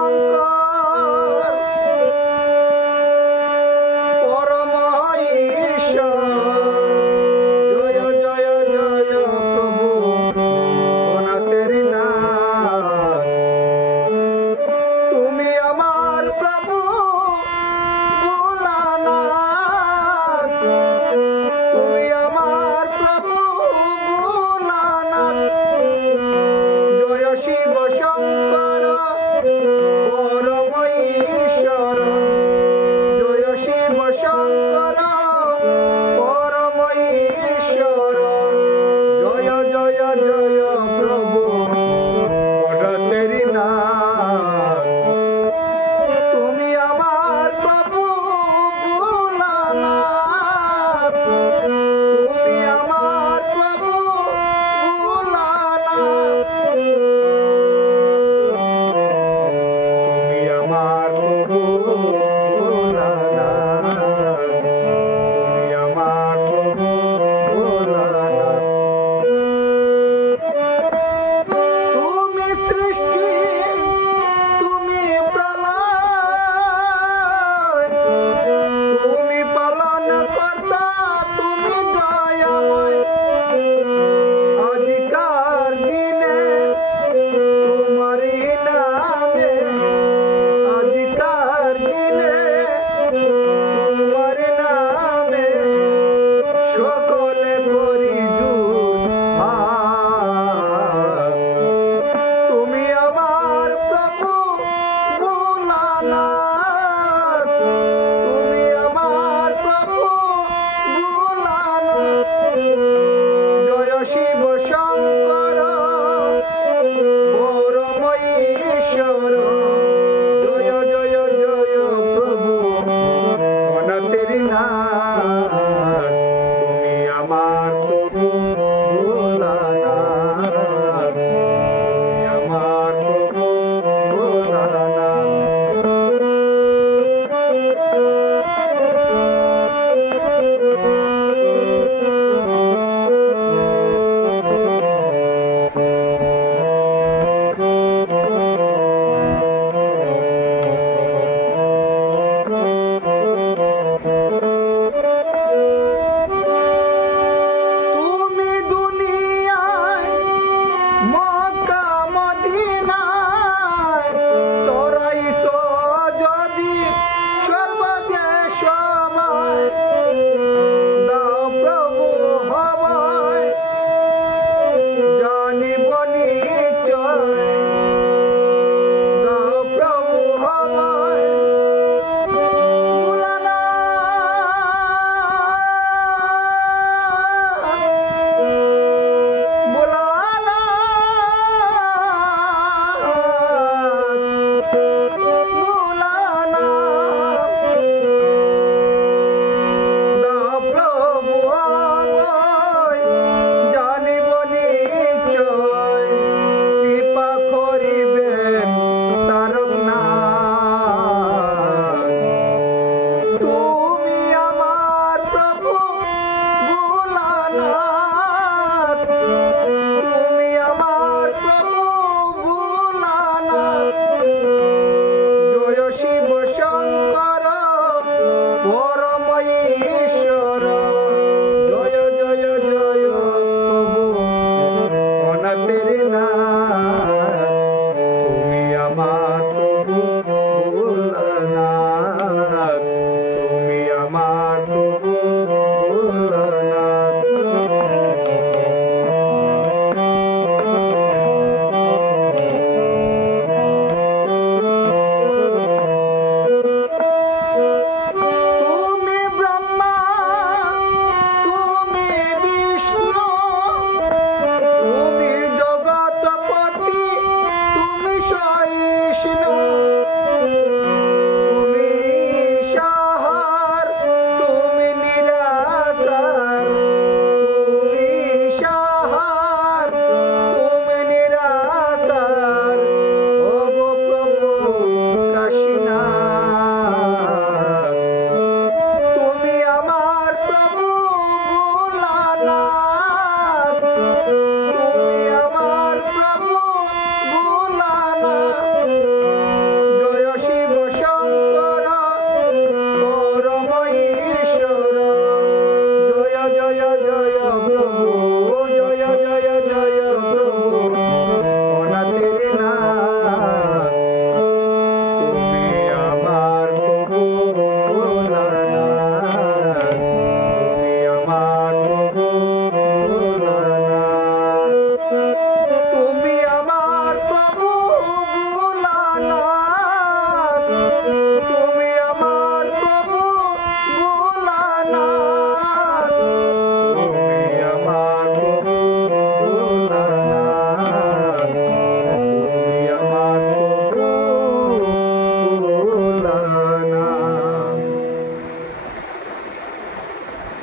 Shankar Oh.